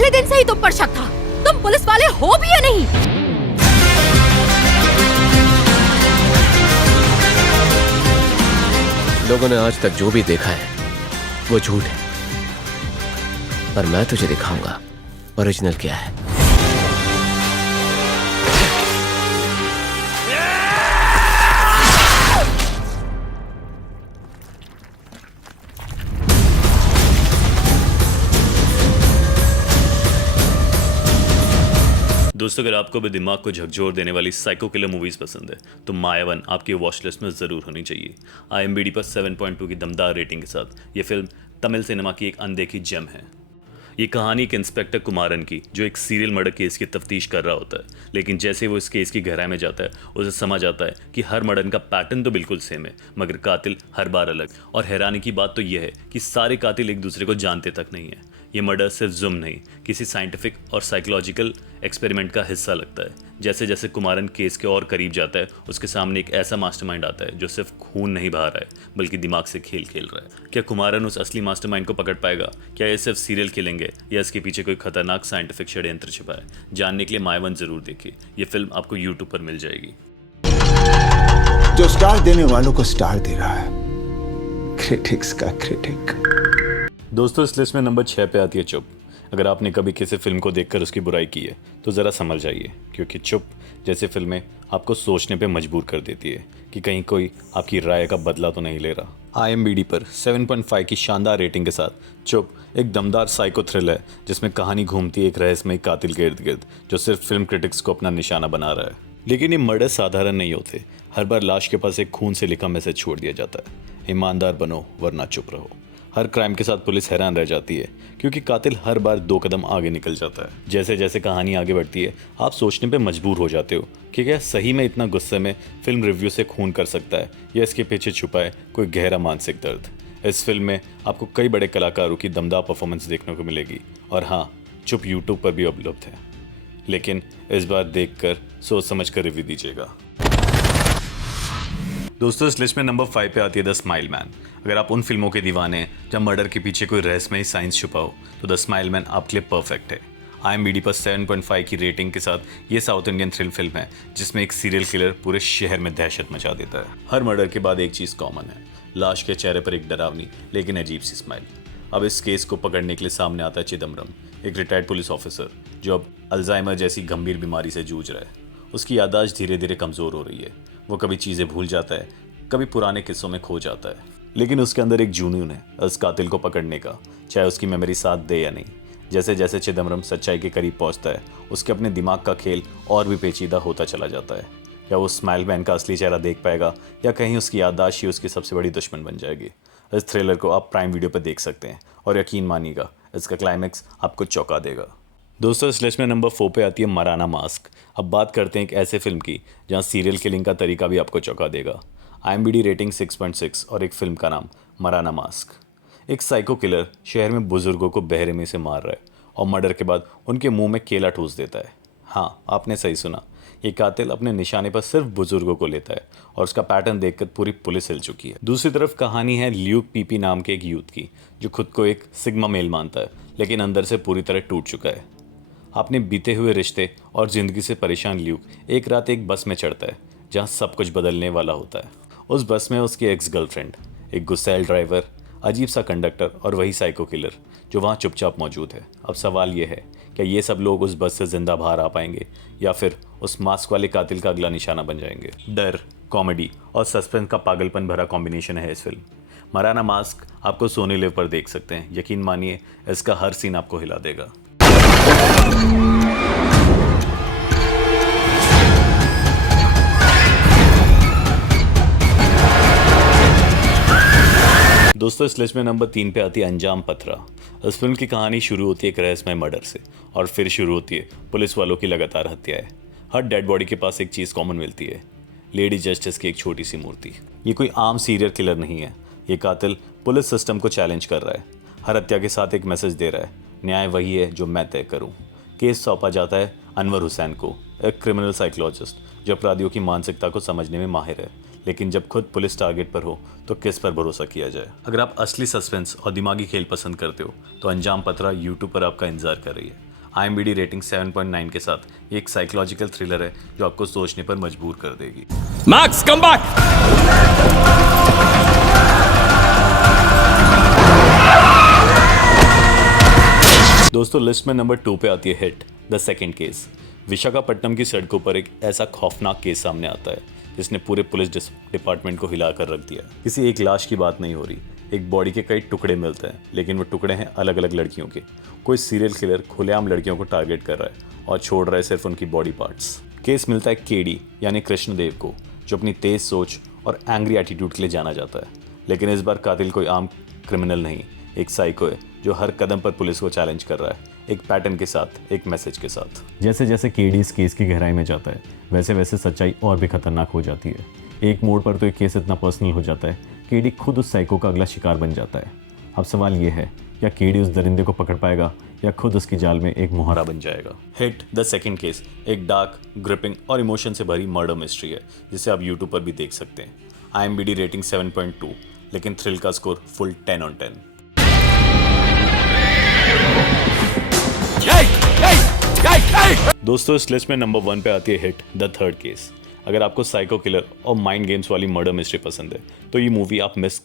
पहले दिन से ही तुम पर शक था। तुम पुलिस वाले हो भी या नहीं? लोगों ने आज तक जो भी देखा है वो झूठ है, पर मैं तुझे दिखाऊंगा ओरिजिनल क्या है। दोस्तों, अगर आपको भी दिमाग को झकझोर देने वाली साइको किलर मूवीज पसंद है तो मायावन आपकी वॉच लिस्ट में ज़रूर होनी चाहिए। IMDb पर 7.2 की दमदार रेटिंग के साथ ये फिल्म तमिल सिनेमा की एक अनदेखी जेम है। ये कहानी एक इंस्पेक्टर कुमारन की, जो एक सीरियल मर्डर केस की तफ्तीश कर रहा होता है, लेकिन जैसे वो इस केस की गहराई में जाता है उसे समझ आता है कि हर मर्डर का पैटर्न तो बिल्कुल सेम है, मगर कातिल हर बार अलग। और हैरानी की बात तो यह है कि सारे कातिल एक दूसरे को जानते तक नहीं है। ये मर्डर सिर्फ जुर्म नहीं, किसी साइंटिफिक और साइकोलॉजिकल एक्सपेरिमेंट का हिस्सा लगता है। जैसे जैसे कुमारन केस के और करीब जाता है, उसके सामने एक ऐसा मास्टरमाइंड आता है जो सिर्फ खून नहीं बहा रहा है बल्कि दिमाग से खेल खेल रहा है। क्या कुमारन उस असली मास्टरमाइंड को पकड़ पाएगा? क्या ये सिर्फ सीरियल किलेंगे या इसके पीछे कोई खतरनाक साइंटिफिक षड्यंत्र छिपा है? जानने के लिए मायावन जरूर देखिए। ये फिल्म आपको यूट्यूब पर मिल जाएगी। जो स्टार देने वालों को स्टार दे रहा है, क्रिटिक्स का क्रिटिक। दोस्तों, इस लिस्ट में नंबर 6 पे आती है चुप। अगर आपने कभी किसी फिल्म को देखकर उसकी बुराई की है तो ज़रा समझ जाइए, क्योंकि चुप जैसी फिल्में आपको सोचने पे मजबूर कर देती है कि कहीं कोई आपकी राय का बदला तो नहीं ले रहा। IMDb पर 7.5 की शानदार रेटिंग के साथ चुप एक दमदार साइको थ्रिल है, जिसमें कहानी घूमती है एक रहस्यमय कातिल के इर्द गिर्द, जो सिर्फ फिल्म क्रिटिक्स को अपना निशाना बना रहा है। लेकिन ये मर्डर साधारण नहीं होते। हर बार लाश के पास एक खून से लिखा मैसेज छोड़ दिया जाता है, ईमानदार बनो वरना चुप रहो। हर क्राइम के साथ पुलिस हैरान रह जाती है, क्योंकि कातिल हर बार 2 कदम आगे निकल जाता है। जैसे जैसे कहानी आगे बढ़ती है, आप सोचने पे मजबूर हो जाते हो कि क्या सही में इतना गुस्से में फिल्म रिव्यू से खून कर सकता है, या इसके पीछे छुपा है कोई गहरा मानसिक दर्द। इस फिल्म में आपको कई बड़े कलाकारों की दमदार परफॉर्मेंस देखने को मिलेगी। और हाँ, चुप यूट्यूब पर भी उपलब्ध है, लेकिन इस बार देखकर सोच समझ कर रिव्यू दीजिएगा। दोस्तों, इस लिस्ट में नंबर 5 पे आती है द स्माइल मैन। अगर आप उन फिल्मों के दीवाने हैं जब मर्डर के पीछे कोई रहस्यमय साइंस छुपा हो, तो द स्माइल मैन आपके लिए परफेक्ट है। IMDb पर 7.5 की रेटिंग के साथ ये साउथ इंडियन थ्रिल फिल्म है, जिसमें एक सीरियल किलर पूरे शहर में दहशत मचा देता है। हर मर्डर के बाद एक चीज़ कॉमन है, लाश के चेहरे पर एक डरावनी लेकिन अजीब सी स्माइल। अब इस केस को पकड़ने के लिए सामने आता है चिदम्बरम, एक रिटायर्ड पुलिस ऑफिसर जो अब अल्जाइमर जैसी गंभीर बीमारी से जूझ रहा है। उसकी याददाश्त धीरे धीरे कमज़ोर हो रही है। वो कभी चीज़ें भूल जाता है, कभी पुराने किस्सों में खो जाता है, लेकिन उसके अंदर एक जुनून है उस कातिल को पकड़ने का, चाहे उसकी मेमोरी साथ दे या नहीं। जैसे जैसे चिदम्बरम सच्चाई के करीब पहुंचता है, उसके अपने दिमाग का खेल और भी पेचीदा होता चला जाता है। क्या वो स्माइल मैन का असली चेहरा देख पाएगा, या कहीं उसकी याददाश्त ही उसकी सबसे बड़ी दुश्मन बन जाएगी? इस थ्रिलर को आप प्राइम वीडियो पर देख सकते हैं, और यकीन मानिएगा इसका क्लाइमैक्स आपको चौंका देगा। दोस्तों, इस लिस्ट में नंबर 4 पे आती है मराना मास्क। अब बात करते हैं एक ऐसे फिल्म की जहाँ सीरियल किलिंग का तरीका भी आपको चौंका देगा। IMDb रेटिंग 6.6 और एक फिल्म का नाम मराना मास्क। एक साइको किलर शहर में बुजुर्गों को बहरे से मार रहा है और मर्डर के बाद उनके मुंह में केला ठूस देता है। हाँ, आपने सही सुना, ये कातिल अपने निशाने पर सिर्फ बुजुर्गों को लेता है, और उसका पैटर्न देखकर पूरी पुलिस हिल चुकी है। दूसरी तरफ कहानी है ल्यूक पीपी नाम के एक यूथ की, जो खुद को एक सिग्मा मेल मानता है, लेकिन अंदर से पूरी तरह टूट चुका है। अपने बीते हुए रिश्ते और ज़िंदगी से परेशान ल्यूक एक रात एक बस में चढ़ता है जहाँ सब कुछ बदलने वाला होता है। उस बस में उसकी एक्स गर्लफ्रेंड, एक गुस्सैल ड्राइवर, अजीब सा कंडक्टर और वही साइको किलर जो वहाँ चुपचाप मौजूद है। अब सवाल ये है, क्या ये सब लोग उस बस से जिंदा बाहर आ पाएंगे, या फिर उस मास्क वाले कातिल का अगला निशाना बन जाएंगे? डर, कॉमेडी और सस्पेंस का पागलपन भरा कॉम्बिनेशन है इस फिल्म मराना मास्क। आपको सोनी लिव पर देख सकते हैं। यकीन मानिए, इसका हर सीन आपको हिला देगा। दोस्तों, इस लिस्ट में नंबर 3 पे आती है अंजाम पथरा। इस फिल्म की कहानी शुरू होती है एक रहस्यमय मर्डर से, और फिर शुरू होती है पुलिस वालों की लगातार हत्याएं। हर डेड बॉडी के पास एक चीज़ कॉमन मिलती है, लेडी जस्टिस की एक छोटी सी मूर्ति। ये कोई आम सीरियल किलर नहीं है, ये कातिल पुलिस सिस्टम को चैलेंज कर रहा है। हर हत्या के साथ एक मैसेज दे रहा है, न्याय वही है जो मैं तय करूँ। केस सौंपा जाता है अनवर हुसैन को, एक क्रिमिनल साइकोलॉजिस्ट जो अपराधियों की मानसिकता को समझने में माहिर है। लेकिन जब खुद पुलिस टारगेट पर हो तो किस पर भरोसा किया जाए? अगर आप असली सस्पेंस और दिमागी खेल पसंद करते हो तो अंजाम पथरा यूट्यूब पर आपका इंतजार कर रही है। IMDb रेटिंग 7.9 के साथ ये एक साइकोलॉजिकल थ्रिलर है जो आपको सोचने पर मजबूर कर देगी। Max, come back! दोस्तों लिस्ट में नंबर 2 पे आती है hit the second case. Visakhapatnam की सड़कों पर एक ऐसा खौफनाक केस सामने आता है जिसने पूरे पुलिस डिपार्टमेंट को हिलाकर रख दिया। किसी एक लाश की बात नहीं हो रही, एक बॉडी के कई टुकड़े मिलते हैं, लेकिन वो टुकड़े हैं अलग अलग लड़कियों के। कोई सीरियल किलर खुलेआम लड़कियों को टारगेट कर रहा है और छोड़ रहा है सिर्फ उनकी बॉडी पार्ट्स। केस मिलता है केडी यानी कृष्णदेव को, जो अपनी तेज सोच और एंग्री एटीट्यूड के लिए जाना जाता है। लेकिन इस बार कातिल कोई आम क्रिमिनल नहीं, एक साइको है जो हर कदम पर पुलिस को चैलेंज कर रहा है, एक पैटर्न के साथ, एक मैसेज के साथ। जैसे जैसे केडी इस केस की गहराई में जाता है वैसे वैसे सच्चाई और भी खतरनाक हो जाती है। एक मोड़ पर तो एक केस इतना पर्सनल हो जाता है केडी खुद उस साइको का अगला शिकार बन जाता है। अब सवाल ये है, क्या केडी उस दरिंदे को पकड़ पाएगा या खुद उसकी जाल में एक मोहरा बन जाएगा। हिट द सेकंड केस एक डार्क, ग्रिपिंग और इमोशन से भरी मर्डर मिस्ट्री है जिसे आप यूट्यूब पर भी देख सकते हैं। IMDb रेटिंग 7.2, लेकिन थ्रिल का स्कोर फुल 10 on 10। दोस्तों इस लिस्ट में नंबर 1 पे आती है हिट द थर्ड केस। अगर आपको साइको किलर और माइंड गेम्स वाली मर्डर मिस्ट्री पसंद है तो ये मूवी आप मिस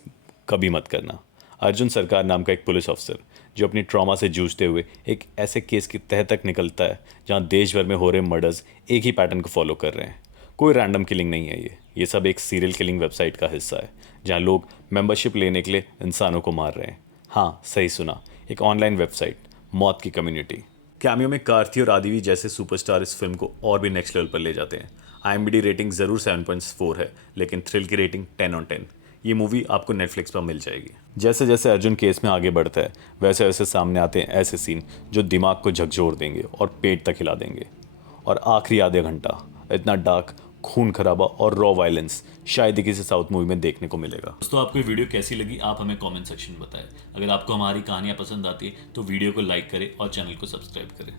कभी मत करना। अर्जुन सरकार नाम का एक पुलिस अफसर जो अपनी ट्रॉमा से जूझते हुए एक ऐसे केस की तह तक निकलता है जहां देश भर में हो रहे मर्डर्स एक ही पैटर्न को फॉलो कर रहे हैं। कोई रैंडम किलिंग नहीं है, ये सब एक सीरियल किलिंग वेबसाइट का हिस्सा है जहां लोग मेंबरशिप लेने के लिए इंसानों को मार रहे हैं। हाँ सही सुना, एक ऑनलाइन वेबसाइट, मौत की कम्युनिटी। कैमियो में कार्ती और आदिवी जैसे सुपरस्टार इस फिल्म को और भी नेक्स्ट लेवल पर ले जाते हैं। IMDb रेटिंग ज़रूर 7.4 है, लेकिन थ्रिल की रेटिंग 10 on 10। ये मूवी आपको नेटफ्लिक्स पर मिल जाएगी। जैसे जैसे अर्जुन केस में आगे बढ़ता है वैसे वैसे सामने आते हैं ऐसे सीन जो दिमाग को झकझोर देंगे और पेट तक हिला देंगे। और आखिरी आधे घंटा इतना डार्क, खून खराबा और रॉ वायलेंस शायद ही किसी साउथ मूवी में देखने को मिलेगा। दोस्तों आपको ये वीडियो कैसी लगी आप हमें कमेंट सेक्शन में बताएं। अगर आपको हमारी कहानियाँ पसंद आती है तो वीडियो को लाइक करें और चैनल को सब्सक्राइब करें।